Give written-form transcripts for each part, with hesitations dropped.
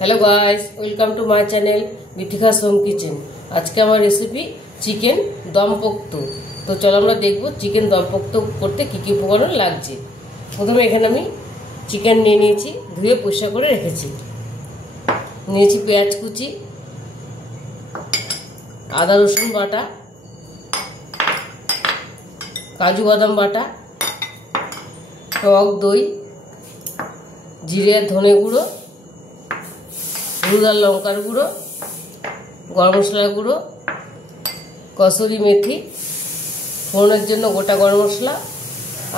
Hello guys, welcome to my channel Bithika's home kitchen. आज के हमार रेसिपि चिकेन दम पोक्तो। तो चलो আমরা দেখব চিকেন দম পোক্তো করতে কি কি উপকরণ লাগছে। প্রথমে এখানে আমি চিকেন নিয়ে নিয়েছি, ধুয়ে পরিষ্কার করে রেখেছি। নিয়েছি পেঁয়াজ কুচি, আদা রসুন বাটা, কাজু বাদাম বাটা, টক দই, জিরে আর ধনে গুঁড়ো, হলুদ আর লঙ্কার গুঁড়ো, গরম মশলার গুঁড়ো, কসুরি মেথি, ফোড়নের জন্য গোটা গরম মশলা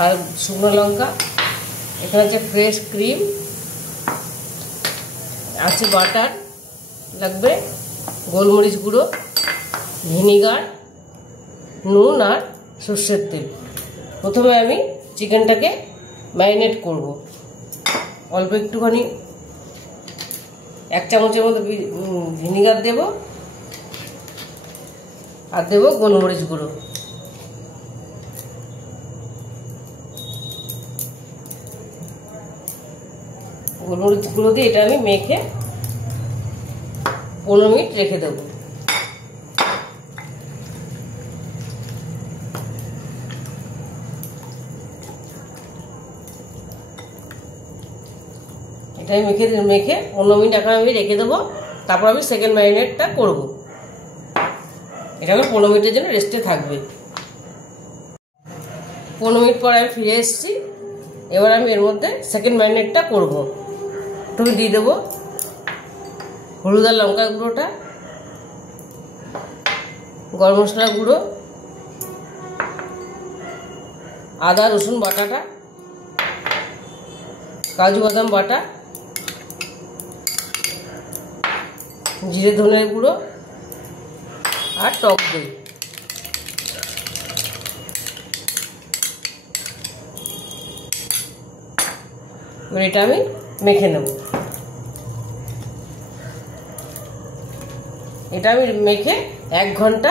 আর শুকনো লঙ্কা, এখানে আছে ফ্রেশ ক্রিম, আছে বাটার লাগবে, গোলমরিচ গুঁড়ো, ভিনিগার, নুন আর সর্ষের তেল। প্রথমে আমি চিকেনটাকে ম্যারিনেট করব। অল্প একটুখানি 1 চামচের মতো ভিনিগার দেব আর দেব গোলমরিচ গুঁড়ো। গোলমরিচ গুঁড়ো দিয়ে এটা আমি মেখে 15 মিনিট রেখে দেব। এটা মেখে 15 মিনিট এখন আমি রেখে দেবো। তারপর আমি সেকেন্ড ম্যারিনেটটা করব। এটা আমার 15 মিনিটের জন্য রেস্টে থাকবে। 15 মিনিট পর আমি ফিরে এসেছি। এবার আমি এর মধ্যে সেকেন্ড ম্যারিনেটটা করব। তুমি দিয়ে দেবো হলুদ আর লঙ্কার গুঁড়োটা, গরম মশলার গুঁড়ো, আদা রসুন বাটাটা, কাজু বাদাম বাটা, জিরে ধনের গুঁড়ো আর টক দই। এবার এটা আমি মেখে নেব। এটা আমি মেখে 1 ঘন্টা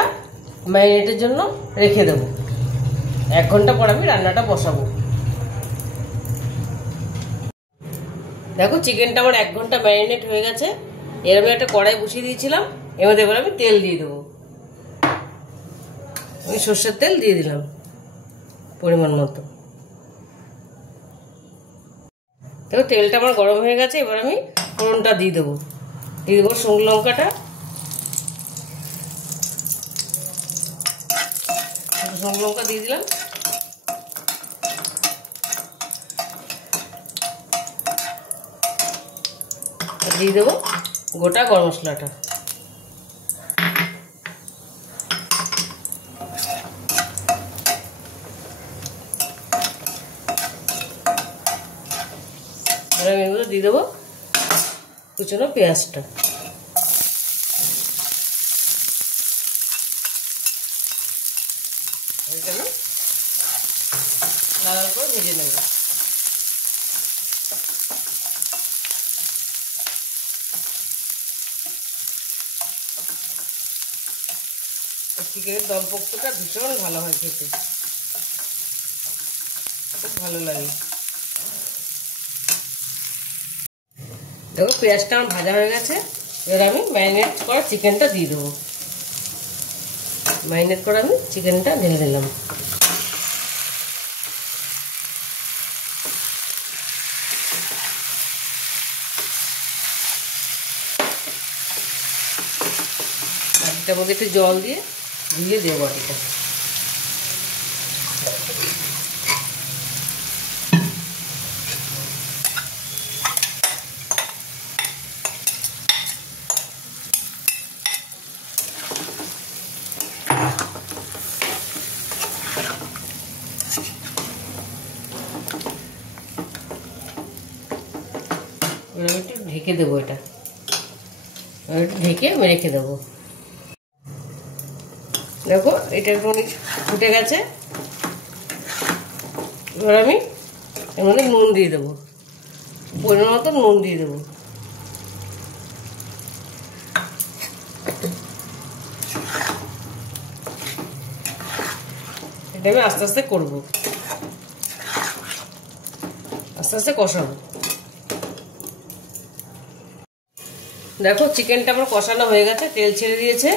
ম্যারিনেটের জন্য রেখে দেব। 1 ঘন্টা পর আমি রান্নাটা বসাবো। দেখো চিকেনটা আমার 1 ঘন্টা ম্যারিনেট হয়ে গেছে। এর আমি একটা কড়াই বসিয়ে দিয়েছিলাম। এবার আমি তেল দিয়ে দেবো। আমি সর্ষের তেল দিয়ে দিলাম পরিমাণ মতো। দেখো তেলটা আমার গরম হয়ে গেছে। এবার আমি ফোড়নটা দিয়ে দেবো। শুকনো লঙ্কাটা, শুকনো লঙ্কা দিয়ে দিলাম, দিয়ে দেবো গোটা গরম মশলাটা। আমি এগুলো দিয়ে দেবো কুচনো পেঁয়াজটা। এখানে লাল লাল করে ভেজে নেব। চিকেনের দম পোক্তটা ভীষণ ভালো হয় খেতে, খুব ভালো লাগে। দেখো পেঁয়াজটা আমার ভাজা হয়ে গেছে। এবার আমি ম্যারিনেট করা চিকেনটা দিয়ে দেবো। ম্যারিনেট করে আমি চিকেনটা ঢেলে দিলাম। বাটিটার মধ্যে একটু জল দিয়ে ধুয়ে দেবো বাটিটা। আমি একটু ঢেকে দেবো। এটা একটু ঢেকে আমি রেখে দেবো। দেখো এটা একটু ফুটে গেছে। এবার আমি এর মধ্যে নুন দিয়ে দেবো, পরিমাণ মতো নুন দিয়ে দেবো। এটা আমি আস্তে আস্তে করবো, আস্তে আস্তে কষাবো। দেখো চিকেনটা আমার কষানো হয়ে গেছে, তেল ছেড়ে দিয়েছে।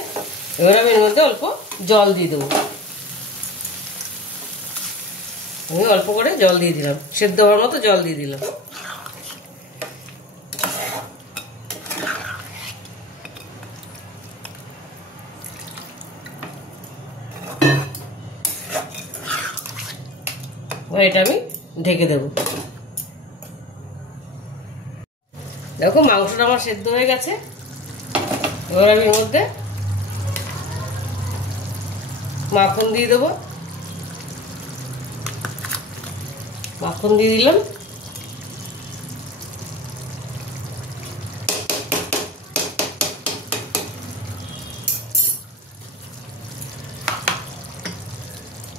এবার আমি এর মধ্যে অল্প জল দিয়ে দেবো। আমি অল্প করে জল দিয়ে দিলাম, সেদ্ধ হওয়ার মতো জল দিয়ে দিলাম। এটা আমি ঢেকে দেব। দেখো মাংসটা আমার সেদ্ধ হয়ে গেছে। এবার আমি এর মধ্যে মাখন দিয়ে দেবো। মাখন দিয়ে দিলাম।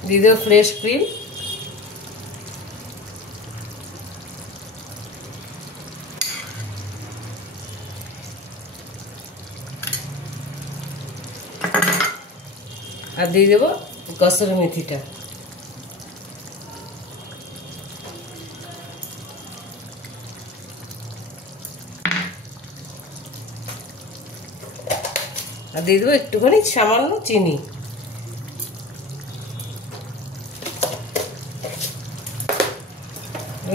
দিয়ে দেবো ফ্রেশ ক্রিম। আর দিয়ে দেবো কসুরি মেথিটা। আর দিয়ে দেবো একটুখানি সামান্য চিনি।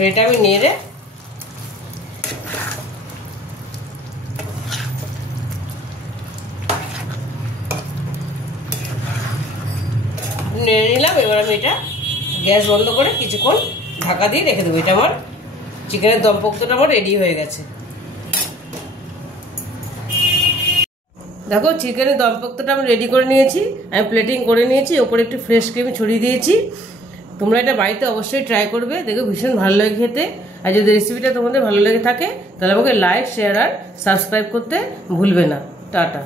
এটা আমি নেড়ে নিলাম। এবার আমি এটা গ্যাস বন্ধ করে কিছুক্ষণ ঢাকা দিয়ে রেখে দেবো। এটা আমার চিকেনের দম পোক্তটা আমার রেডি হয়ে গেছে। দেখো চিকেনের দম পোক্তটা আমি রেডি করে নিয়েছি। আমি প্লেটিং করে নিয়েছি, ওপরে একটু ফ্রেশ ক্রিম ছড়িয়ে দিয়েছি। তোমরা এটা বাড়িতে অবশ্যই ট্রাই করবে, দেখো ভীষণ ভালো লাগে খেতে। আর যদি রেসিপিটা তোমাদের ভালো লেগে থাকে তাহলে আমাকে লাইক, শেয়ার আর সাবস্ক্রাইব করতে ভুলবে না। টাটা।